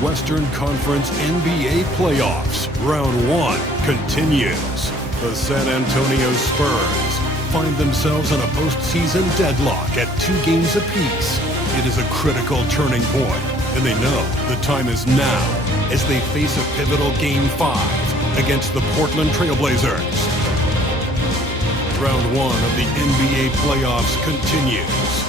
Western Conference NBA playoffs. Round 1 continues. The San Antonio Spurs find themselves in a postseason deadlock at 2 games apiece. It is a critical turning point, and they know the time is now as they face a pivotal Game 5 against the Portland Trailblazers. Round 1 of the NBA playoffs continues.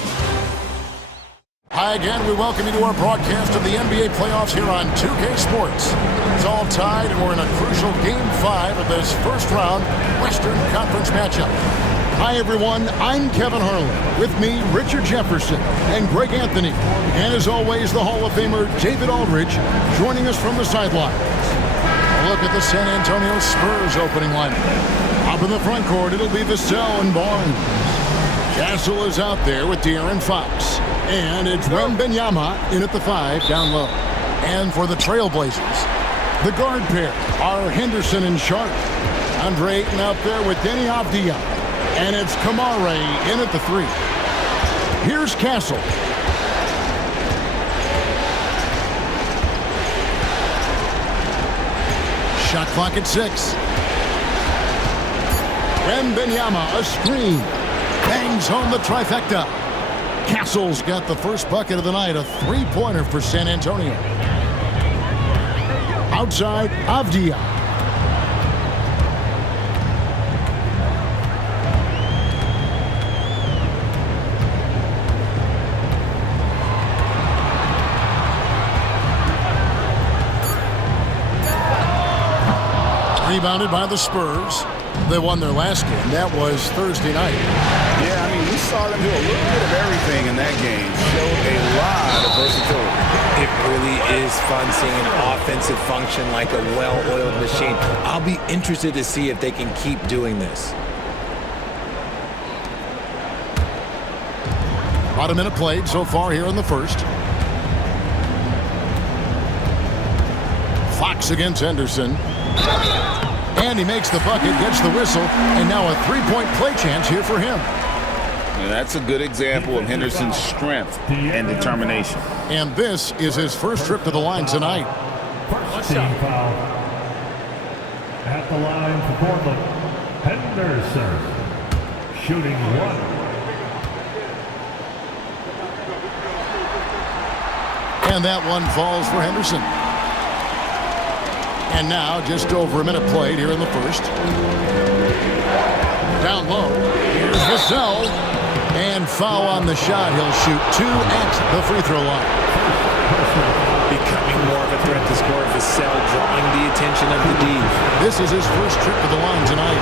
Hi again, we welcome you to our broadcast of the NBA playoffs here on 2K Sports. It's all tied and we're in a crucial Game 5 of this first round Western Conference matchup. Hi everyone, I'm Kevin Harlan. With me, Richard Jefferson and Greg Anthony. And as always, the Hall of Famer David Aldridge joining us from the sidelines. Look at the San Antonio Spurs opening lineup. Up in the front court, it'll be Vassell and Barnes. Castle is out there with De'Aaron Fox. And it's Wembanyama in at the 5 down low. And for the Trailblazers, the guard pair are Henderson and Sharp. Andre Ayton out there with Denny Avdia. And it's Kamare in at the 3. Here's Castle. Shot clock at 6. Wembanyama, a screen. Bangs home the trifecta. Castle's got the first bucket of the night, a 3-pointer for San Antonio. Outside, Avdia. Rebounded by the Spurs. They won their last game. That was Thursday night. Yeah, I mean, we saw them do a little bit of everything in that game. Showed a lot of versatility. It really is fun seeing an offensive function like a well-oiled machine. I'll be interested to see if they can keep doing this. About a minute played so far here in the first. Fox against Henderson. And he makes the bucket, gets the whistle, and now a 3-point play chance here for him. And that's a good example of Henderson's strength and determination. And this is his first trip to the line tonight. First team foul. At the line for Portland, Henderson. Shooting 1. And that one falls for Henderson. And now, just over a minute played here in the first. Down low, here's Vassell. And foul on the shot. He'll shoot 2 at the free throw line. Becoming more of a threat to score. Vassell drawing the attention of the D. This is his first trip to the line tonight.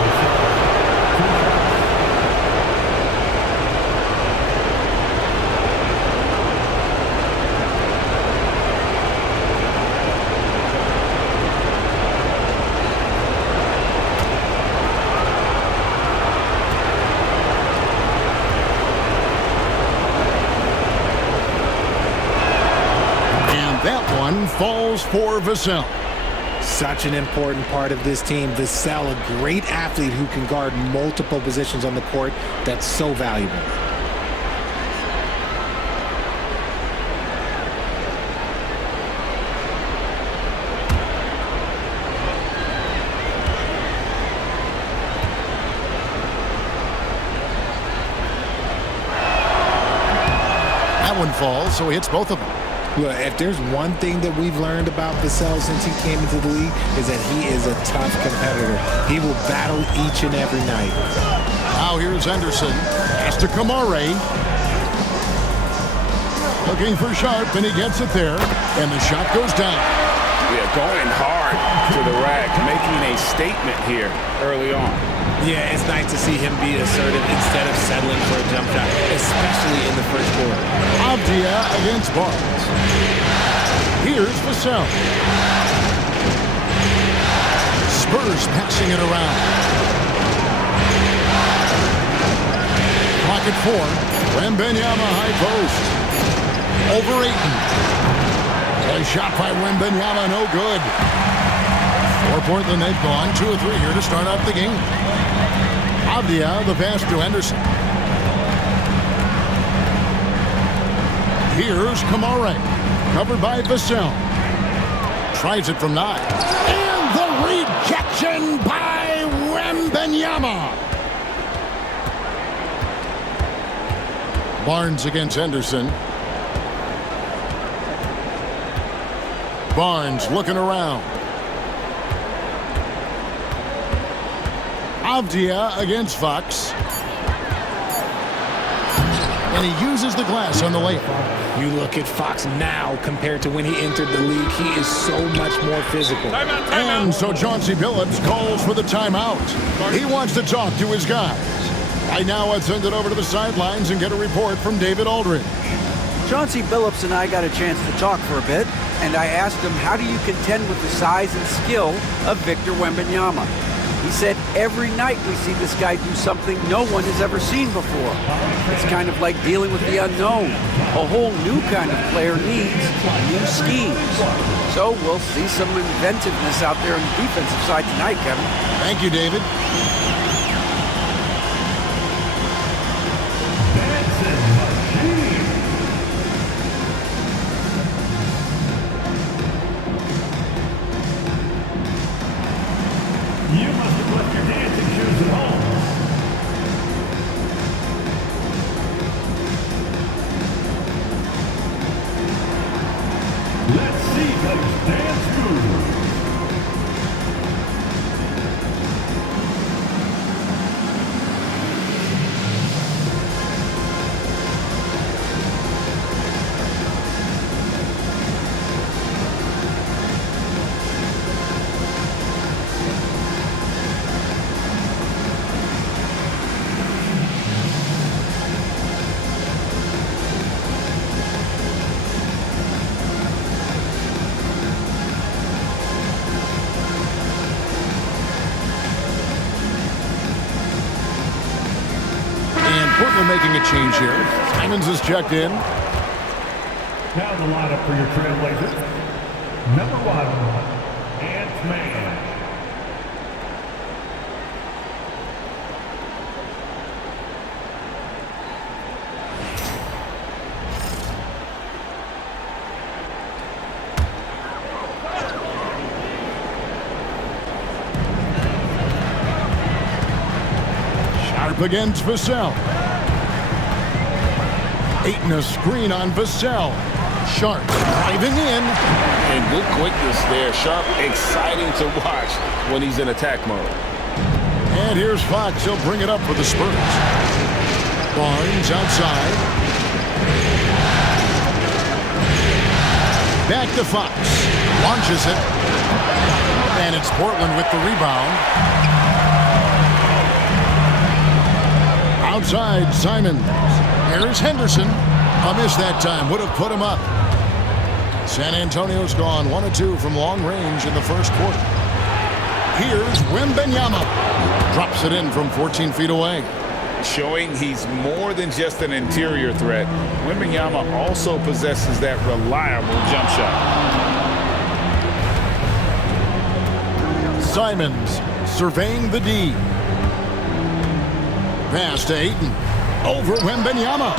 Falls for Vassell. Such an important part of this team. Vassell, a great athlete who can guard multiple positions on the court. That's so valuable. That one falls, so he hits both of them. Look, if there's one thing that we've learned about Vassell since he came into the league is that he is a tough competitor. He will battle each and every night. Now here's Henderson. Pass to Kamare. Looking for Sharp, and he gets it there. And the shot goes down. Yeah, going hard to the rack, making a statement here early on. Yeah, it's nice to see him be assertive instead of settling for a jump shot, especially in the first quarter. Avdia against Barnes. Here's Vassell. Spurs passing it around. Clock at 4. Wembanyama high post. Over Ayton. A shot by Wembanyama, no good. For Portland, they've gone 2 of 3 here to start out the game. Avdia, the pass to Henderson. Here's Kamare, covered by Vassell. tries it from 9. And the rejection by Wembanyama. Barnes against Henderson. Barnes looking around. Avdia against Fox. And he uses the glass on the layup. You look at Fox now compared to when he entered the league. He is so much more physical. And so Chauncey Billups calls for the timeout. He wants to talk to his guys. Right now, let's send it over to the sidelines and get a report from David Aldridge. Chauncey Billups and I got a chance to talk for a bit, and I asked him, how do you contend with the size and skill of Victor Wembanyama? He said, every night we see this guy do something no one has ever seen before. It's kind of like dealing with the unknown. A whole new kind of player needs new schemes. So we'll see some inventiveness out there on the defensive side tonight, Kevin. Thank you, David. You must have left your dancing shoes at home. Let's see those dance moves. Portland making a change here. Simons is checked in. Now the lineup for your Trailblazers. Number 1, Ant-Man. Sharp against Vassell. Ayton a screen on Vassell. Sharp driving in. And good quickness there. Sharp, exciting to watch when he's in attack mode. And here's Fox. He'll bring it up for the Spurs. Barnes outside. Back to Fox. Launches it. And it's Portland with the rebound. Outside, Simons. Here's Henderson. A miss that time. Would have put him up. San Antonio's gone 1 of 2 from long range in the first quarter. Here's Wembanyama. Drops it in from 14 feet away. Showing he's more than just an interior threat. Wembanyama also possesses that reliable jump shot. Simons surveying the D. Pass to Ayton. Over Wembanyama.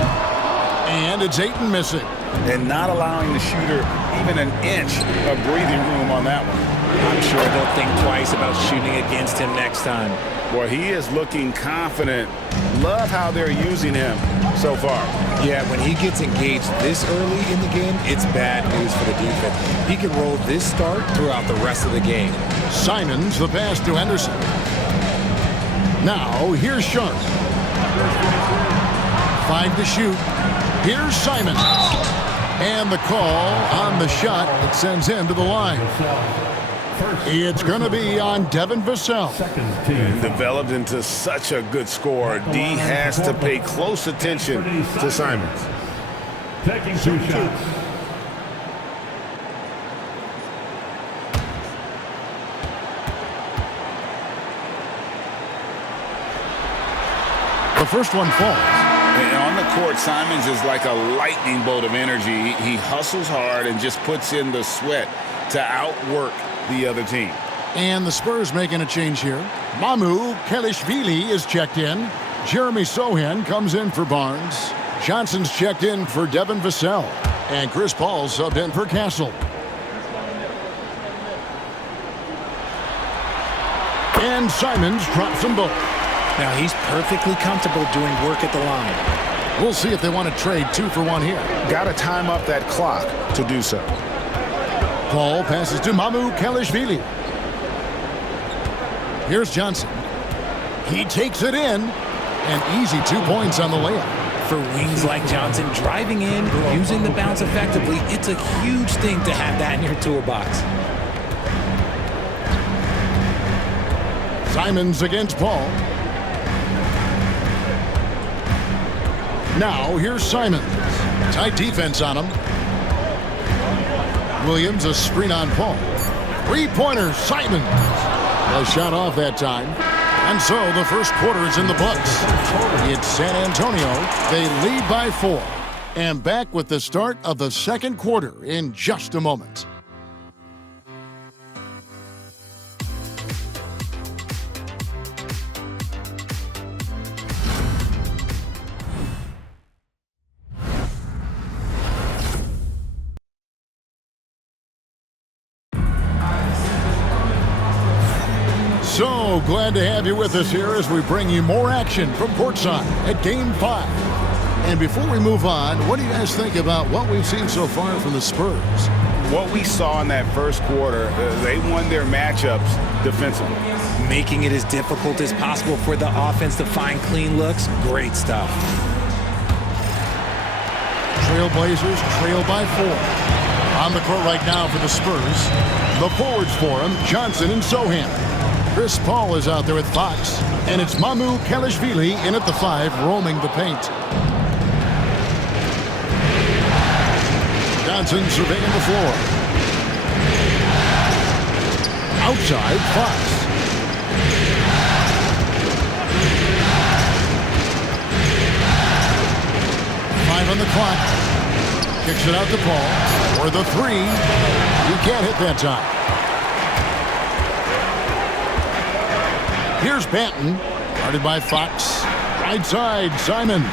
And it's Ayton missing. And not allowing the shooter even an inch of breathing room on that one. I'm sure they'll think twice about shooting against him next time. Boy, he is looking confident. Love how they're using him so far. Yeah, when he gets engaged this early in the game, it's bad news for the defense. He can roll this start throughout the rest of the game. Simons, the pass to Henderson. Now, here's Sharp. 5 to shoot. Here's Simons. And the call on the shot that sends him to the line. It's going to be on Devin Vassell. Developed into such a good scorer. D has to pay close attention to Simons. Taking 2 shots. The first one falls. And on the court, Simons is like a lightning bolt of energy. He hustles hard and just puts in the sweat to outwork the other team. And the Spurs making a change here. Mamu Kelishvili is checked in. Jeremy Sohan comes in for Barnes. Johnson's checked in for Devin Vassell. And Chris Paul subbed in for Castle. And Simons drops them both. Now he's perfectly comfortable doing work at the line. We'll see if they want to trade 2 for 1 here. Got to time up that clock to do so. Paul passes to Mamu Kelishvili. Here's Johnson. He takes it in. And easy 2 points on the layup. For wings like Johnson, driving in, using the bounce effectively, it's a huge thing to have that in your toolbox. Simons against Paul. Now here's Simons. Tight defense on him. Williams a screen on Paul. 3-pointer, Simons. A shot off that time. And so the first quarter is in the books. It's San Antonio. They lead by 4. And back with the start of the second quarter in just a moment. So glad to have you with us here as we bring you more action from courtside at Game 5. And before we move on, what do you guys think about what we've seen so far from the Spurs? What we saw in that first quarter, they won their matchups defensively. Making it as difficult as possible for the offense to find clean looks. Great stuff. Trailblazers trail by 4. On the court right now for the Spurs. The forwards for him, Johnson and Sohan. Chris Paul is out there with Fox. And it's Mamu Kelishvili in at the 5, roaming the paint. Johnson surveying the floor. Outside, Fox. On the clock. Kicks it out to Paul. For the 3. He can't hit that time. Here's Banton. Guarded by Fox. Right side, Simon.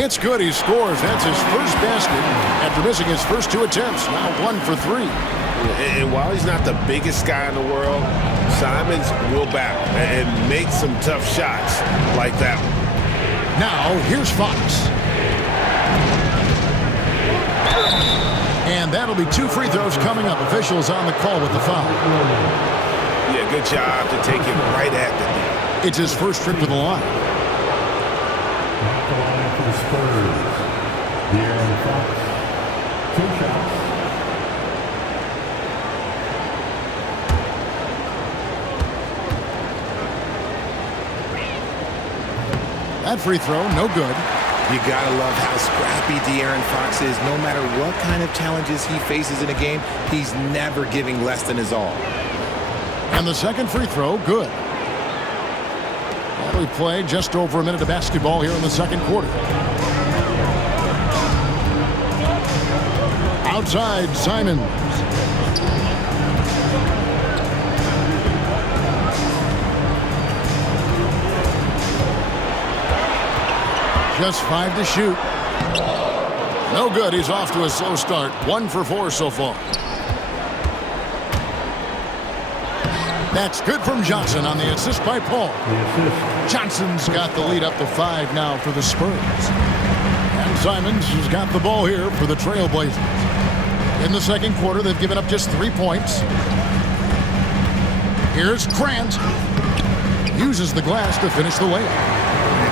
It's good. He scores. That's his first basket after missing his first 2 attempts. Now 1 for 3. And while he's not the biggest guy in the world, Simons will battle and make some tough shots like that one. Now, here's Fox. And that'll be 2 free throws coming up. Officials on the call with the foul. Yeah, good job to take it right at the knee. It's his first trip to the line. At the line for the Spurs, De'Aaron Fox. 2 shots. That free throw, no good. You gotta love how scrappy De'Aaron Fox is. No matter what kind of challenges he faces in a game, he's never giving less than his all. And the second free throw, good. Well, we played just over a minute of basketball here in the second quarter. Outside, Simons. Just 5 to shoot. No good. He's off to a slow start. 1 for 4 so far. That's good from Johnson on the assist by Paul. Johnson's got the lead up to 5 now for the Spurs. And Simons has got the ball here for the Trailblazers. In the second quarter, they've given up just 3 points. Here's Grant. Uses the glass to finish the layup.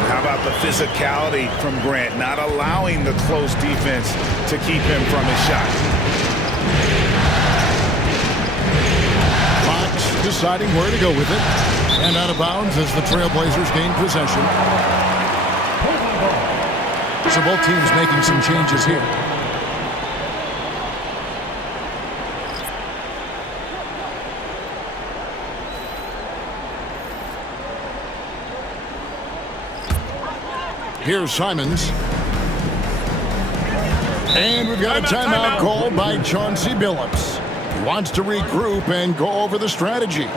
How about the physicality from Grant, not allowing the close defense to keep him from his shot. Fox deciding where to go with it. And out of bounds as the Trailblazers gain possession. So both teams making some changes here. Here's Simons. And we've got a timeout called by Chauncey Billups. He wants to regroup and go over the strategy.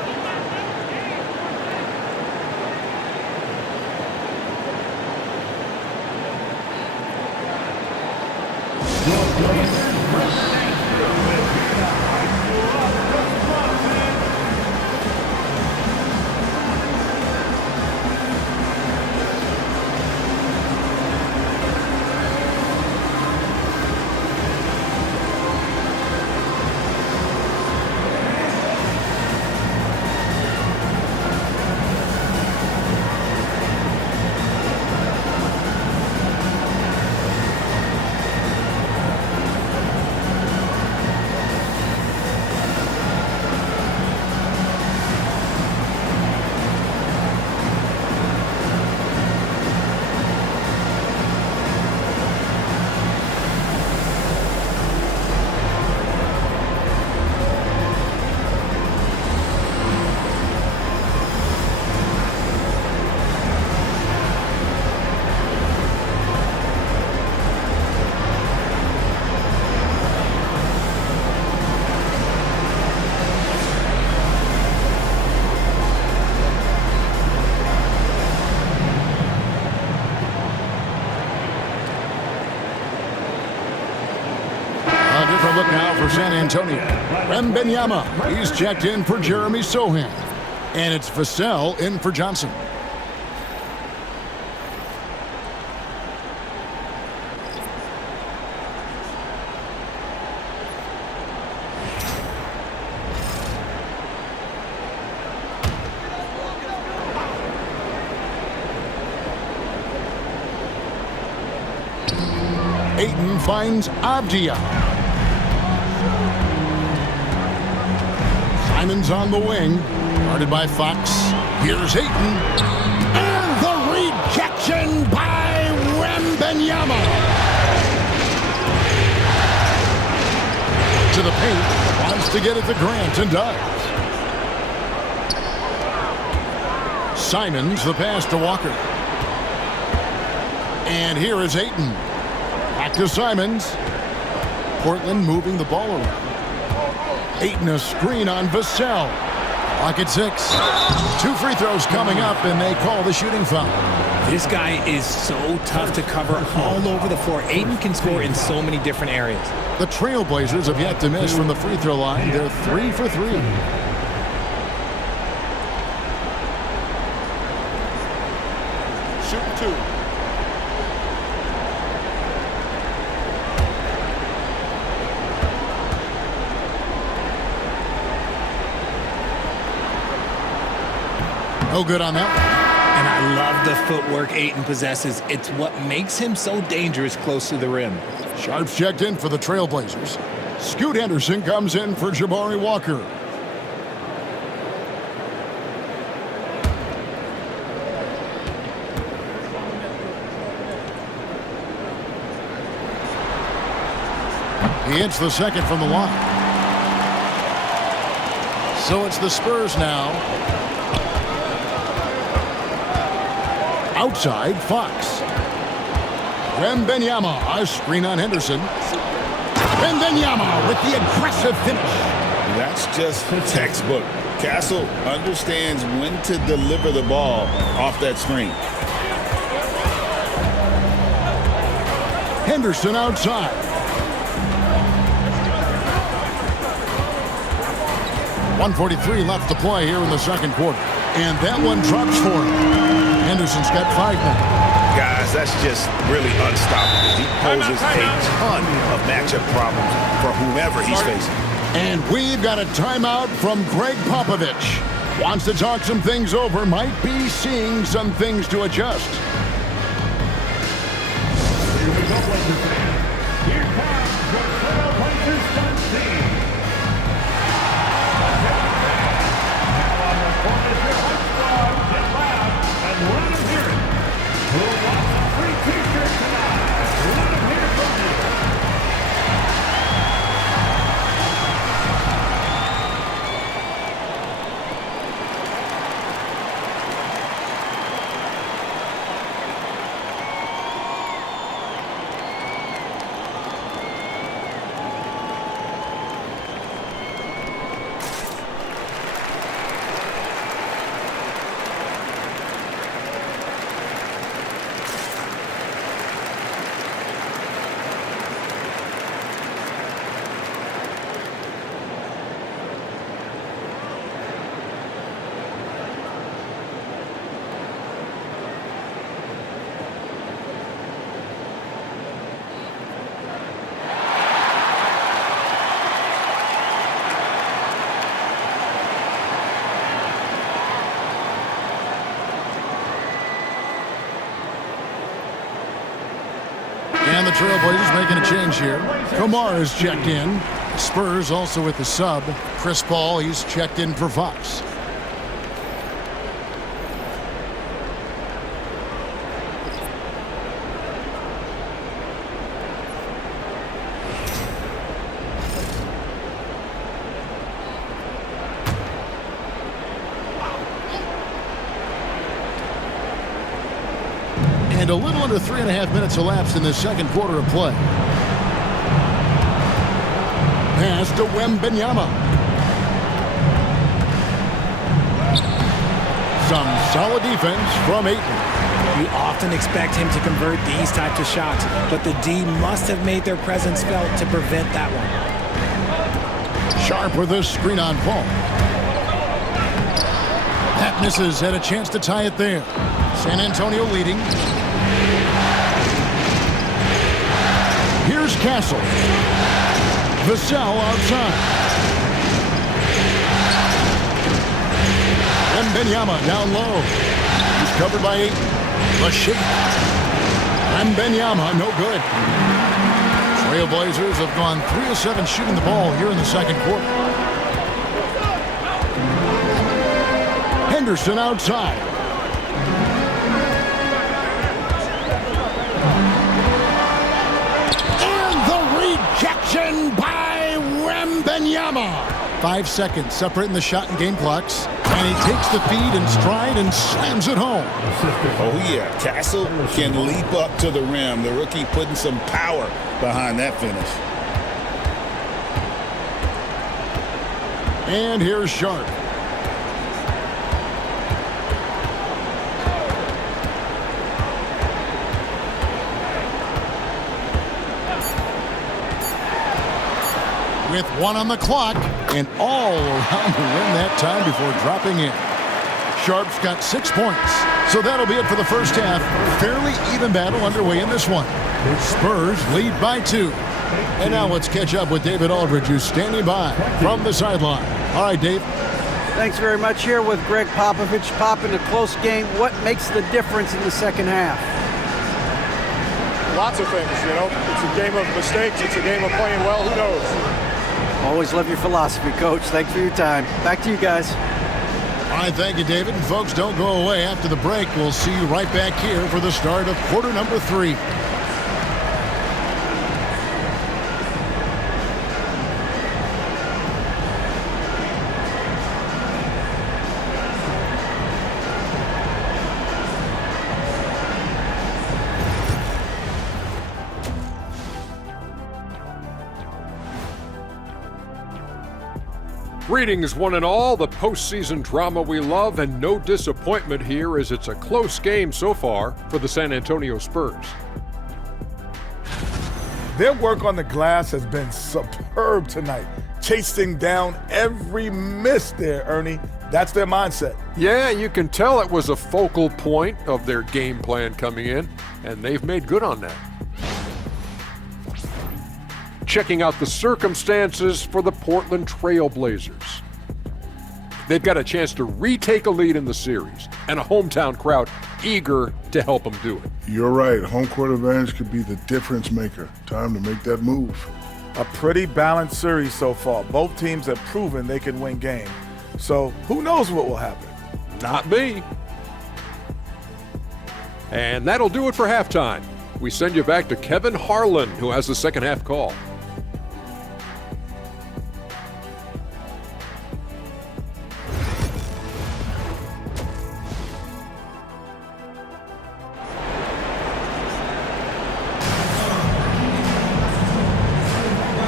Look now for San Antonio. Wembanyama, he's checked in for Jeremy Sohan. And it's Vassell in for Johnson. Ayton finds Avdia. Simon's on the wing, guarded by Fox. Here's Ayton. And the rejection by Wembanyama. To the paint, wants to get it to Grant and does. Simons the pass to Walker. And here is Ayton. Back to Simons. Portland moving the ball around. Ayton a screen on Vassell. Clock at 6. 2 free throws coming up, and they call the shooting foul. This guy is so tough to cover all over the floor. Ayton can score in so many different areas. The Trailblazers have yet to miss from the free throw line. They're 3 for 3. Shooting 2. No good on that one. And I love the footwork Ayton possesses. It's what makes him so dangerous close to the rim. Sharps checked in for the Trailblazers. Scoot Henderson comes in for Jabari Walker. He hits the second from the line. So it's the Spurs now. Outside, Fox. Wembanyama, a screen on Henderson. Wembanyama with the aggressive finish. That's just textbook. Castle understands when to deliver the ball off that screen. Henderson outside. .143 left to play here in the second quarter. And that one drops for him. Henderson's got 5 now. Guys, that's just really unstoppable. He poses a ton of matchup problems for whomever he's facing. And we've got a timeout from Greg Popovich. Wants to talk some things over, might be seeing some things to adjust. Here we go, Blazers fans. Here comes the Trailblazers Spurs team. Now on the court is your home squad. Get loud and let them hear it. Who wants a free t-shirt tonight? Let them hear from you. And the Trailblazers making a change here. Kumar is checked in. Spurs also with the sub. Chris Paul, he's checked in for Fox. And a little under 3.5 minutes elapsed in the second quarter of play. Pass to Wembanyama. Some solid defense from Ayton. You often expect him to convert these types of shots, but the D must have made their presence felt to prevent that one. Sharp with a screen on Paul. That misses. Had a chance to tie it there. San Antonio leading. Here's Castle. Vassell outside. Wembanyama down low. He's covered by Ayton. The shake. Wembanyama, no good. Trailblazers have gone 3 of 7 shooting the ball here in the second quarter. Henderson outside. Rejection by Wembanyama. 5 seconds separating the shot and game clocks. And he takes the feed in stride and slams it home. Oh, yeah. Castle can leap up to the rim. The rookie putting some power behind that finish. And here's Sharp. With 1 on the clock and all around the rim that time before dropping in. Sharp's got 6 points. So that'll be it for the first half. Fairly even battle underway in this one. Spurs lead by 2. And now let's catch up with David Aldridge, who's standing by from the sideline. All right, Dave. Thanks very much. Here with Greg Popovich. Pop, in a close game, what makes the difference in the second half? Lots of things, you know. It's a game of mistakes. It's a game of playing well. Who knows? Always love your philosophy, Coach. Thanks for your time. Back to you guys. All right, thank you, David. And folks, don't go away. After the break, we'll see you right back here for the start of quarter number 3. Greetings, one and all. The postseason drama we love, and no disappointment here as it's a close game so far for the San Antonio Spurs. Their work on the glass has been superb tonight, chasing down every miss there, Ernie. That's their mindset. Yeah, you can tell it was a focal point of their game plan coming in, and they've made good on that. Checking out the circumstances for the Portland Trailblazers. They've got a chance to retake a lead in the series, and a hometown crowd eager to help them do it. You're right. Home court advantage could be the difference maker. Time to make that move. A pretty balanced series so far. Both teams have proven they can win games. So who knows what will happen? Not me. And that'll do it for halftime. We send you back to Kevin Harlan, who has the second half call.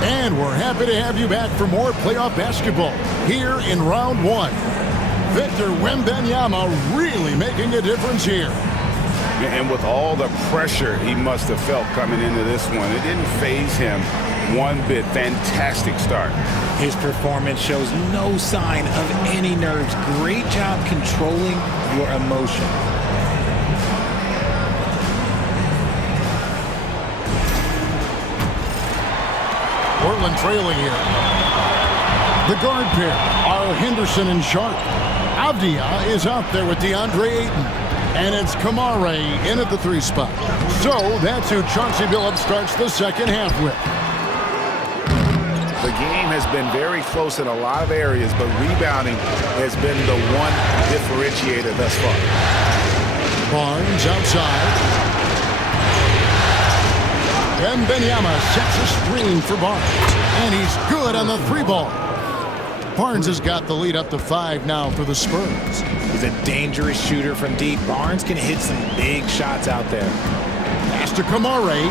And we're happy to have you back for more playoff basketball here in round 1. Victor Wembanyama really making a difference here. And with all the pressure he must have felt coming into this one, it didn't faze him one bit. Fantastic start. His performance shows no sign of any nerves. Great job controlling your emotion. Portland trailing here. The guard pair are Henderson and Sharp. Avdia is out there with DeAndre Ayton. And it's Kamare in at the 3 spot. So that's who Chauncey Billups starts the second half with. The game has been very close in a lot of areas, but rebounding has been the one differentiator thus far. Barnes outside. Wembanyama sets a screen for Barnes. And he's good on the 3-ball. Barnes has got the lead up to 5 now for the Spurs. He's a dangerous shooter from deep. Barnes can hit some big shots out there. Pass to Kamare.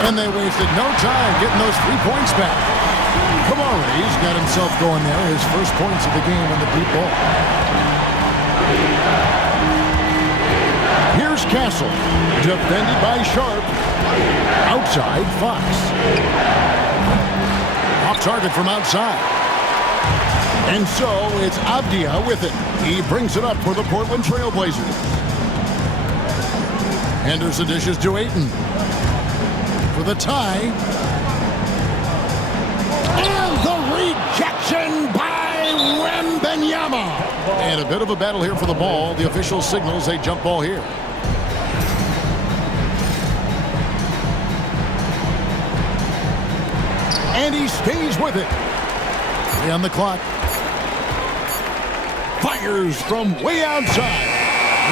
And they wasted no time getting those 3 points back. Kamare's got himself going there. His first points of the game on the deep ball. Here's Castle. Defended by Sharp. Outside, Fox. Off target from outside. And so it's Avdia with it. He brings it up for the Portland Trail Blazers. Henderson dishes to Ayton. For the tie. And the rejection by Wembanyama. And a bit of a battle here for the ball. The official signals a jump ball here. And he stays with it. 3 on the clock. Fires from way outside.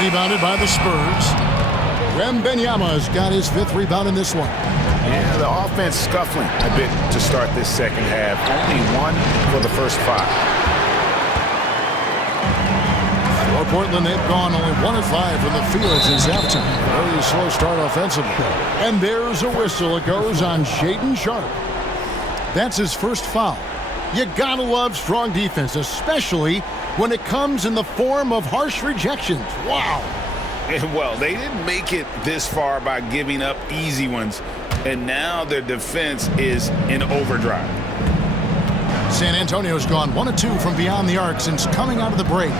Rebounded by the Spurs. Wembanyama's got his 5th rebound in this one. Yeah, the offense scuffling a bit to start this second half. Only 1 for the first 5. For Portland, they've gone only 1 of 5 from the field since halftime. Very slow start offensively. And there's a whistle. It goes on Shaedon Sharp. That's his first foul. You gotta love strong defense, especially when it comes in the form of harsh rejections. Wow. Well, they didn't make it this far by giving up easy ones, and now their defense is in overdrive. San Antonio's gone 1 of 2 from beyond the arc since coming out of the break.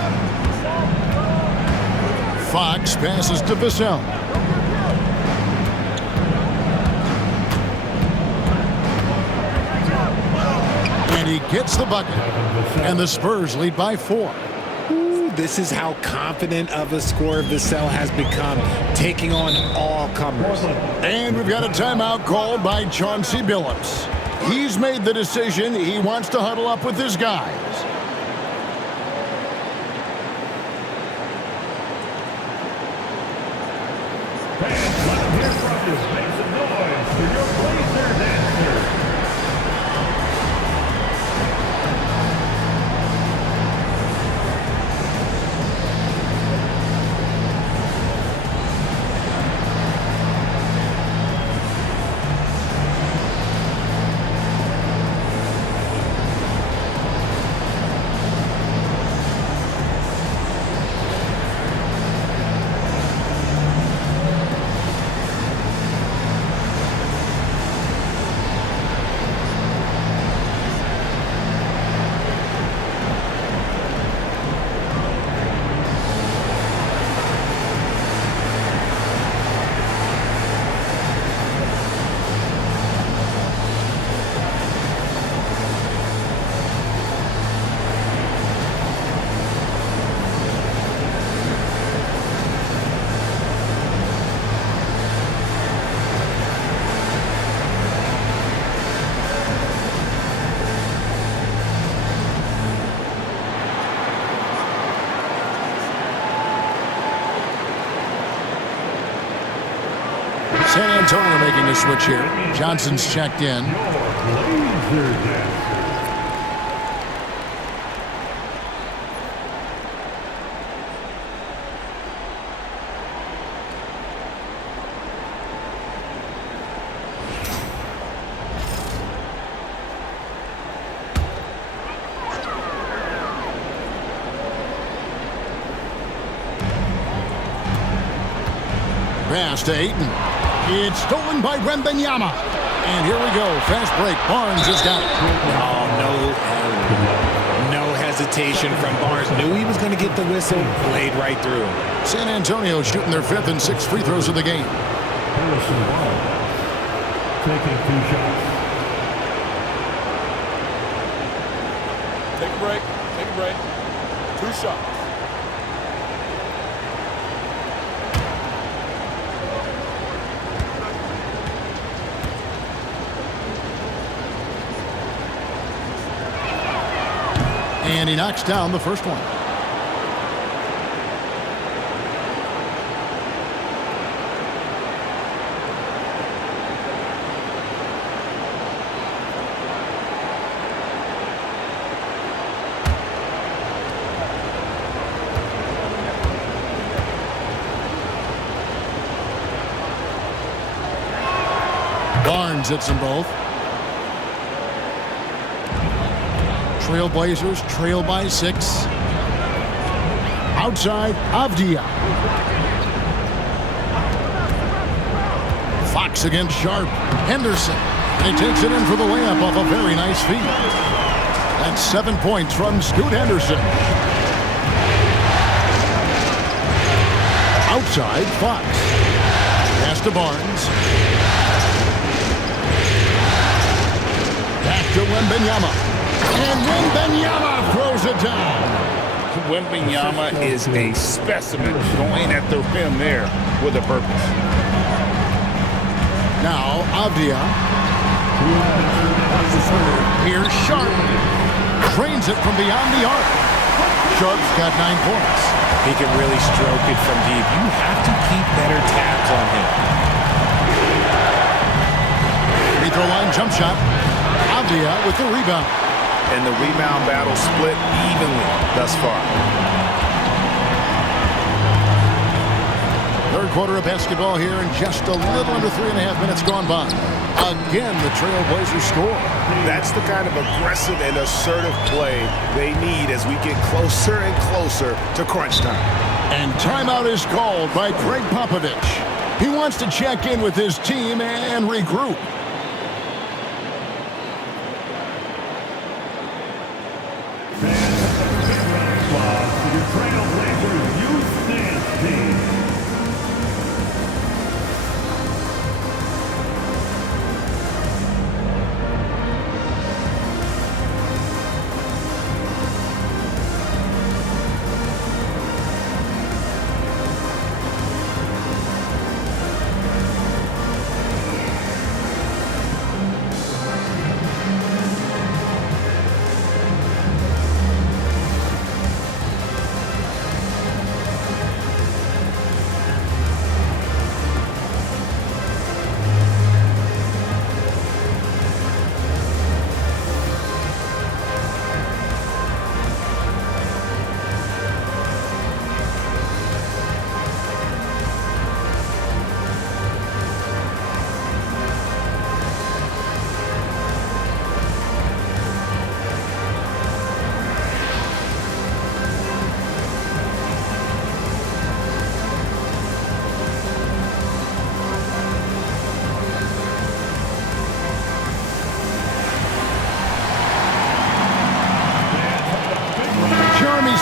Fox passes to Vassell. And he gets the bucket. And the Spurs lead by 4. This is how confident of a scorer Vassell has become, taking on all comers. And we've got a timeout called by Chauncey Billups. He's made the decision. He wants to huddle up with his guys. Fans, let them hear from you. Make some noise for your Blazers answer. San Antonio making the switch here. Johnson's checked in. Pass to Ayton. It's stolen by Wembanyama. And here we go. Fast break. Barnes has got it. No hesitation from Barnes. Knew he was going to get the whistle. Played right through. San Antonio shooting their 5th and 6th free throws of the game. Harrison Barnes taking 2 shots. Take a break. 2 shots. And he knocks down the first one. Barnes hits them both. Trailblazers trail by 6. Outside, Avdia. Fox against Sharp. Henderson. And he takes it in for the layup off a very nice feed. That's 7 points from Scoot Henderson. Outside, Fox. Pass to Barnes. Back to Wembanyama. And Wembanyama throws it down. Wembanyama is a specimen going at the rim there with a purpose. Now, Avdia. Here's Sharp. Trains it from beyond the arc. Sharp's got 9 points. He can really stroke it from deep. You have to keep better tabs on him. Free throw line jump shot. Avdia with the rebound. And the rebound battle split evenly thus far. Third quarter of basketball here, and just a little under 3.5 minutes gone by. Again, the Trailblazers score. That's the kind of aggressive and assertive play they need as we get closer and closer to crunch time. And timeout is called by Greg Popovich. He wants to check in with his team and regroup.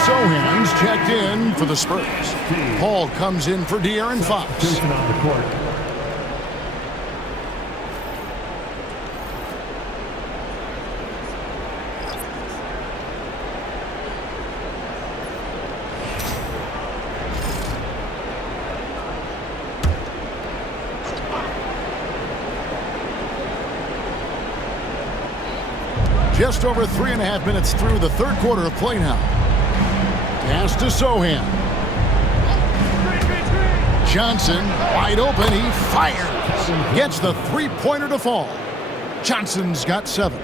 Sohan's checked in for the Spurs. Paul comes in for De'Aaron Fox. Just over 3.5 minutes through the third quarter of play now. Pass to Sohan. Johnson, wide open, he fires. Gets the three-pointer to fall. Johnson's got 7.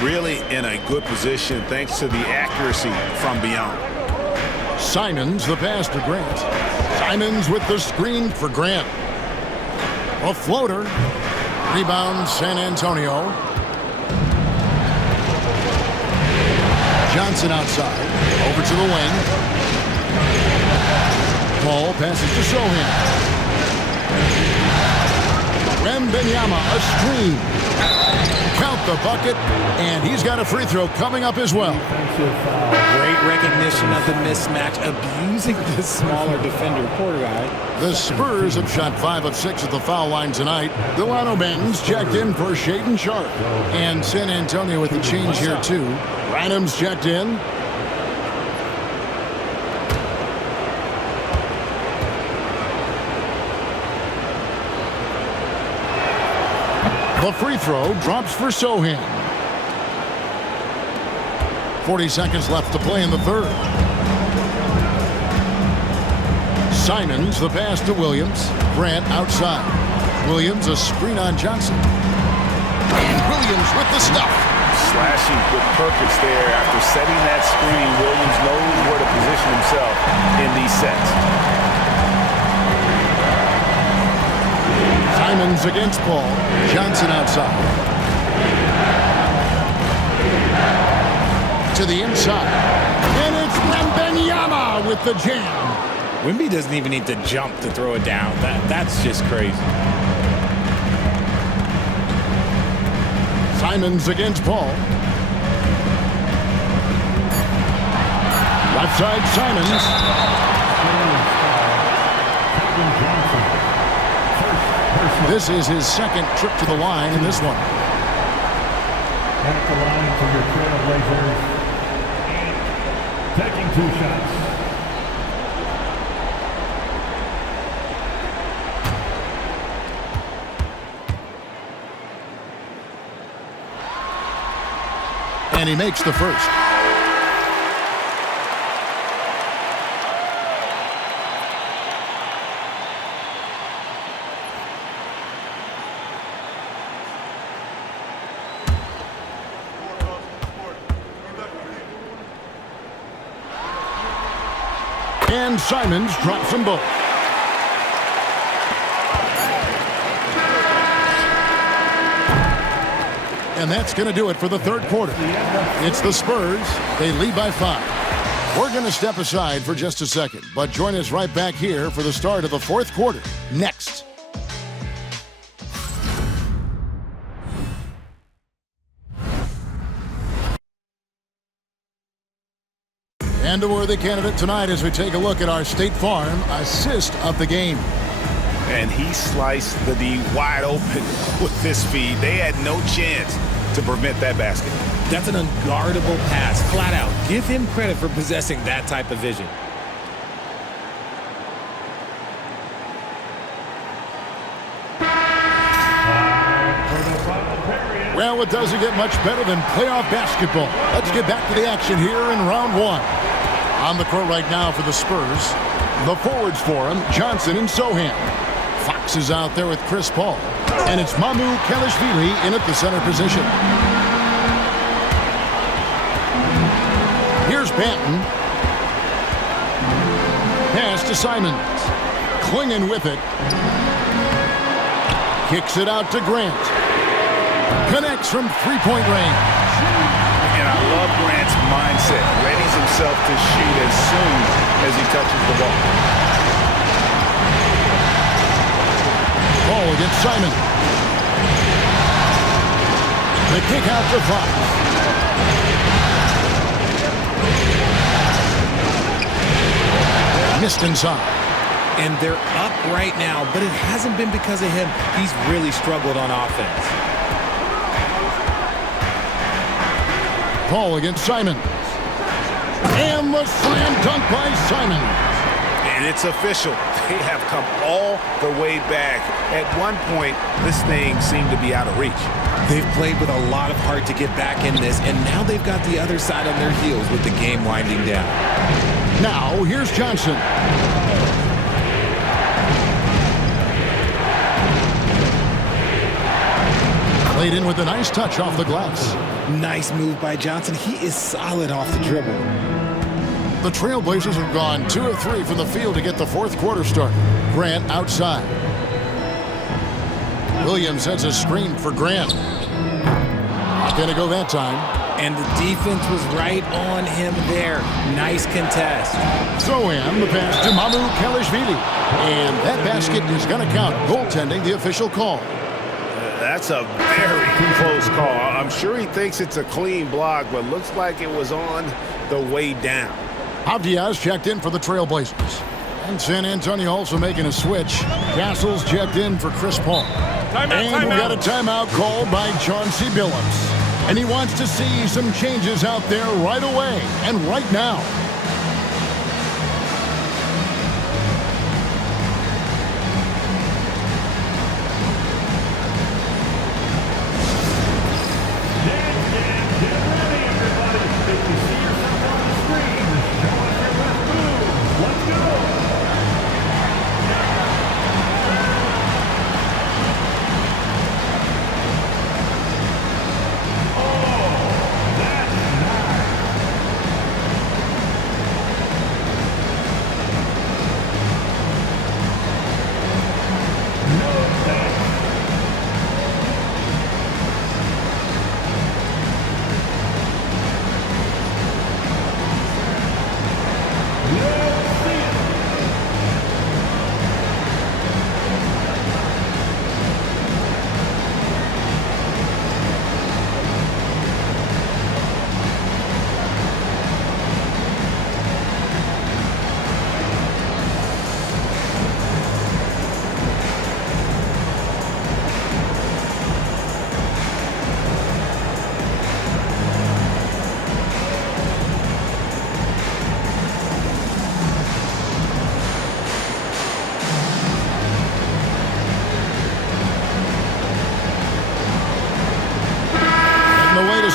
Really in a good position thanks to the accuracy from beyond. Simons the pass to Grant. Simons with the screen for Grant. A floater. Rebound San Antonio. Johnson outside. Over to the wing. Paul passes to Sohan. Wembanyama, a screen. Count the bucket, and he's got a free throw coming up as well. Great recognition of the mismatch, abusing the smaller defender. Poor guy. The Spurs have shot 5 of 6 at the foul line tonight. Delano Banton's checked in for Shaedon Sharp. And San Antonio with the change here, too. Branham's checked in. The free throw drops for Sohan. 40 seconds left to play in the third. Simons, the pass to Williams. Grant outside. Williams, a screen on Johnson. And Williams with the stuff. Slashing with purpose there. After setting that screen, Williams knows where to position himself in these sets. Simons against Paul. Johnson outside. To the inside. And it's Wembanyama with the jam. Wemby doesn't even need to jump to throw it down. That's just crazy. Simons against Paul. Left side, Simons. This is his second trip to the line in this one. At the line for your Trailblazers. Taking 2 shots. And he makes the first. And Simons drops them both. And that's going to do it for the third quarter. It's the Spurs. They lead by 5. We're going to step aside for just a second, but join us right back here for the start of the fourth quarter. Next. And a worthy candidate tonight as we take a look at our State Farm assist of the game. And he sliced the D wide open with this feed. They had no chance to prevent that basket. That's an unguardable pass, flat out. Give him credit for possessing that type of vision. Well, it doesn't get much better than playoff basketball. Let's get back to the action here in round 1. On the court right now for the Spurs. The forwards for him, Johnson and Sohan. Fox is out there with Chris Paul. And it's Mamu Kelishvili in at the center position. Here's Banton. Pass to Simons. Clinging with it. Kicks it out to Grant. Connects from three-point range. And I love Grant's mindset. Readies himself to shoot as soon as he touches the ball. Ball against Simon. The kick out to Fox. Missed inside. And they're up right now, but it hasn't been because of him. He's really struggled on offense. Paul against Simon. And the slam dunk by Simon. And it's official. They have come all the way back. At one point, this thing seemed to be out of reach. They've played with a lot of heart to get back in this, and now they've got the other side on their heels with the game winding down. Now, here's Johnson. Played in with a nice touch off the glass. Nice move by Johnson. He is solid off the dribble. The Trailblazers have gone 2 of 3 from the field to get the fourth quarter started. Grant outside. Williams sets a screen for Grant. Not going to go that time. And the defense was right on him there. Nice contest. Sohan, the pass to Mamu Kelishvili. And that basket is going to count. Goaltending, the official call. That's a very close call. I'm sure he thinks it's a clean block, but looks like it was on the way down. Avdiaz checked in for the Trailblazers. And San Antonio also making a switch. Castles checked in for Chris Paul. And we've got a timeout called by Chauncey Billups. And he wants to see some changes out there right away and right now.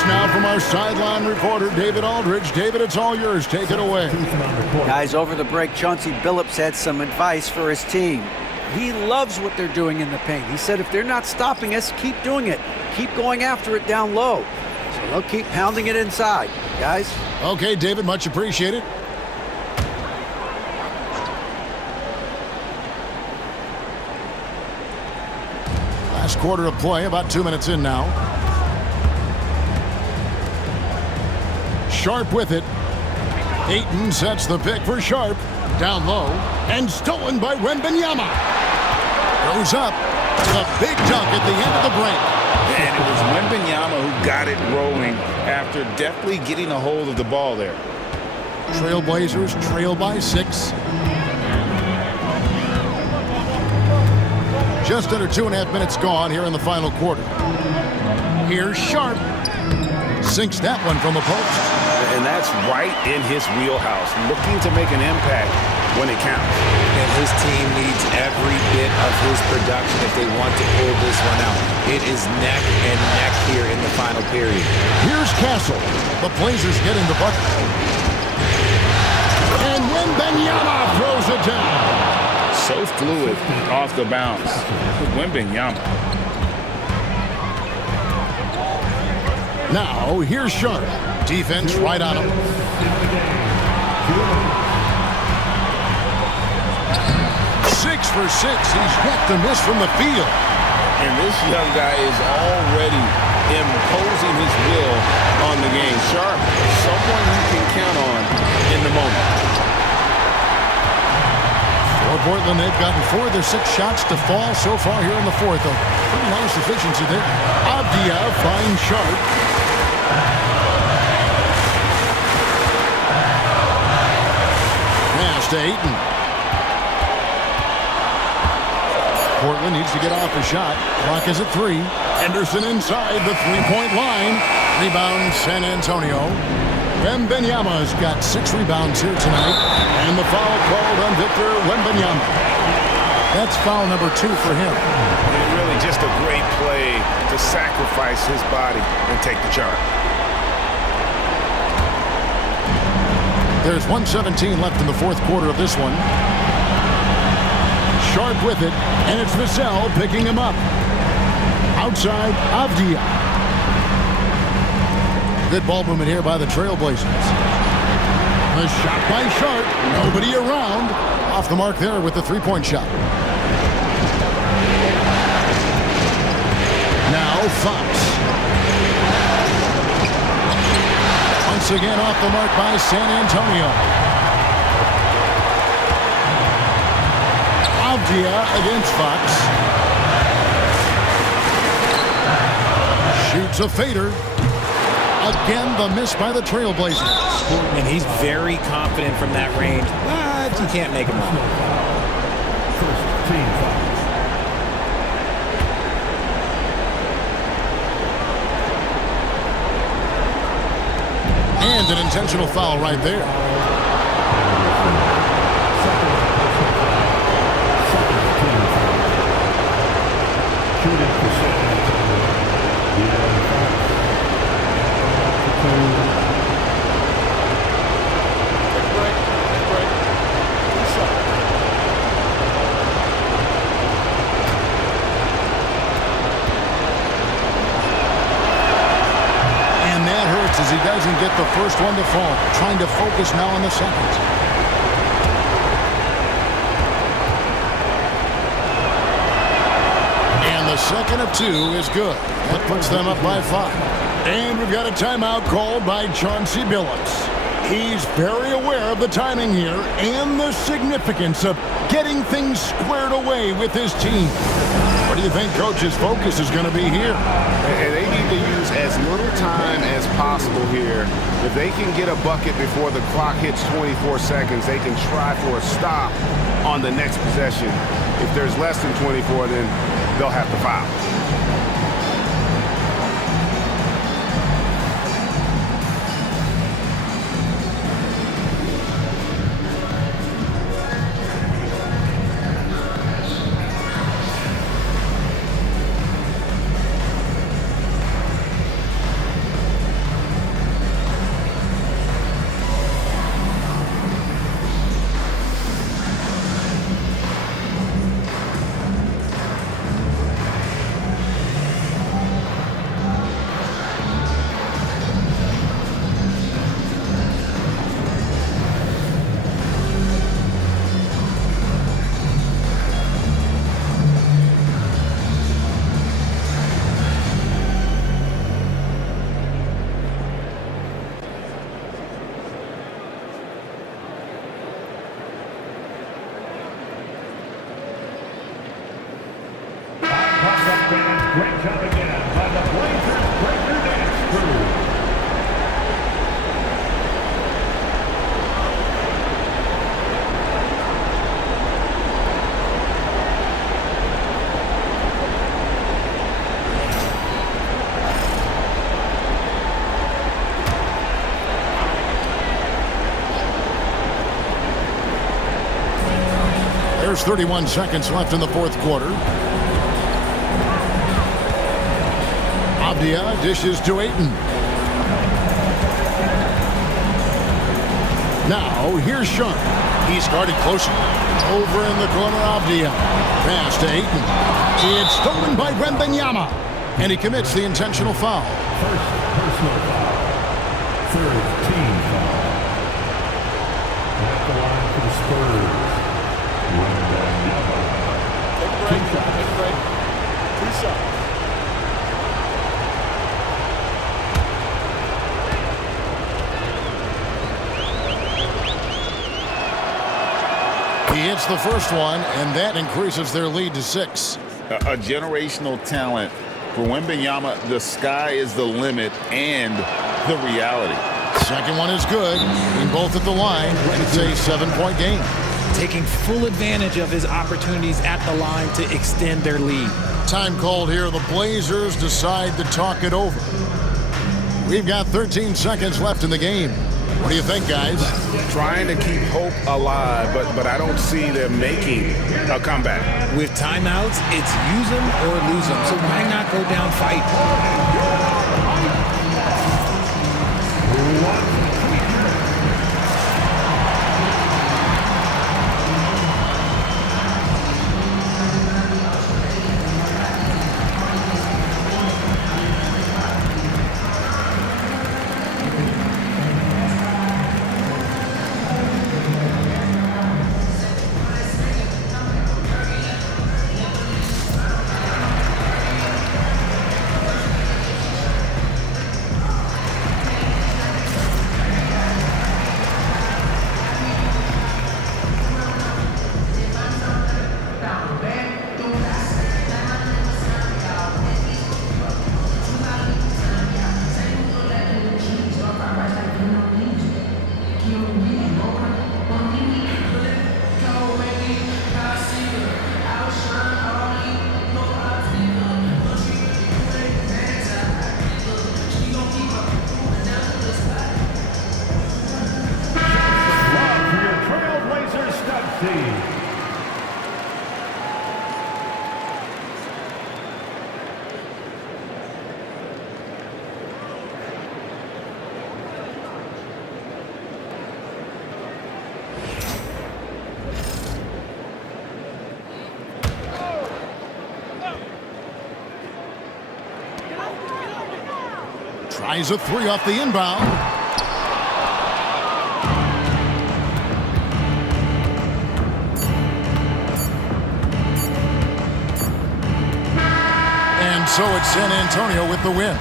now from our sideline reporter, David Aldridge. David, it's all yours. Take it away. Guys, over the break, Chauncey Billups had some advice for his team. He loves what they're doing in the paint. He said if they're not stopping us, keep doing it. Keep going after it down low. So they'll keep pounding it inside, guys. Okay, David, much appreciated. Last quarter of play, about 2 minutes in now. Sharp with it. Ayton sets the pick for Sharp. Down low. And stolen by Wembanyama. Goes up. The big dunk at the end of the break. And it was Wembanyama who got it rolling after deftly getting a hold of the ball there. Trailblazers trail by 6. Just under 2.5 minutes gone here in the final quarter. Here's Sharp. Sinks that one from the post. And that's right in his wheelhouse, looking to make an impact when it counts. And his team needs every bit of his production if they want to pull this one out. It is neck and neck here in the final period. Here's Castle. The Blazers getting the bucket. And Wembanyama throws it down. So fluid off the bounce. Wembanyama. Now, here's Sharp. Defense right on him. 6 for 6. He's yet to miss from the field. And this young guy is already imposing his will on the game. Sharp, someone you can count on in the moment. For Portland, they've gotten 4 of their 6 shots to fall so far here in the fourth. A pretty nice efficiency there. Avdia finds Sharp. Pass to Ayton. Portland needs to get off a shot. Clock is at 3. Henderson inside the three-point line. Rebound San Antonio. Wembanyama's got 6 rebounds here tonight. And the foul called on Victor Wembanyama. That's foul number 2 for him. And really just a great play to sacrifice his body and take the charge. There's 1:17 left in the fourth quarter of this one. Sharp with it, and it's Vassell picking him up. Outside, Avdia. Good ball movement here by the Trailblazers. A shot by Sharp. Nobody around. Off the mark there with the three-point shot. Now Fox. Once again off the mark by San Antonio. Avdia against Fox. Shoots a fader. Again, the miss by the Trailblazers. And he's very confident from that range, but you can't make him wrong. First team foul. And an intentional foul right there. Shooting for San Antonio. And that hurts as he doesn't get the first one to fall. Trying to focus now on the second. And the second of 2 is good. That puts them up by 5. And we've got a timeout called by Chauncey Billups. He's very aware of the timing here and the significance of getting things squared away with his team. What do you think Coach's focus is going to be here? And they need to use as little time as possible here. If they can get a bucket before the clock hits 24 seconds, they can try for a stop on the next possession. If there's less than 24, then they'll have to foul. Great job again by the Blazers breaker dance crew. There's 31 seconds left in the fourth quarter. Abdia dishes to Ayton. Now, here's Sharp. He's guarded closer. Over in the corner, Abdia. Pass to Ayton. It's stolen by Wembanyama. And he commits the intentional foul. First personal foul. Third team foul. At the line for the Spurs. Take a break. 2 shots. He hits the first one, and that increases their lead to 6. A generational talent. For Wembanyama, the sky is the limit and the reality. Second one is good. Being both at the line, and it's a 7-point game. Taking full advantage of his opportunities at the line to extend their lead. Time called here. The Blazers decide to talk it over. We've got 13 seconds left in the game. What do you think, guys? Trying to keep hope alive, but I don't see them making a comeback. With timeouts, it's use them or lose them. So why not go down fight? Tries a 3 off the inbound. And so it's San Antonio with the win.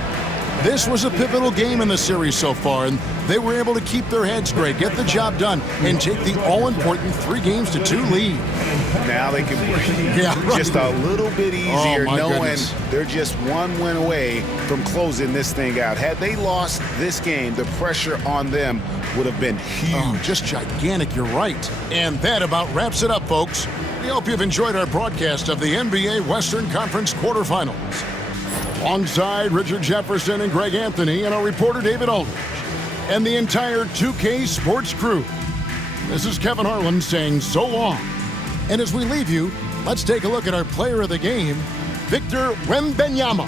This was a pivotal game in the series so far, and they were able to keep their heads straight, get the job done, and take the all-important 3-2 lead. Now they can breathe just a little bit easier, knowing they're just one win away from closing this thing out. Had they lost this game, the pressure on them would have been huge. Oh, just gigantic, you're right. And that about wraps it up, folks. We hope you've enjoyed our broadcast of the NBA Western Conference quarterfinals. Alongside Richard Jefferson and Greg Anthony and our reporter David Aldridge and the entire 2K Sports crew, this is Kevin Harlan saying so long. And as we leave you, let's take a look at our player of the game, Victor Wembanyama.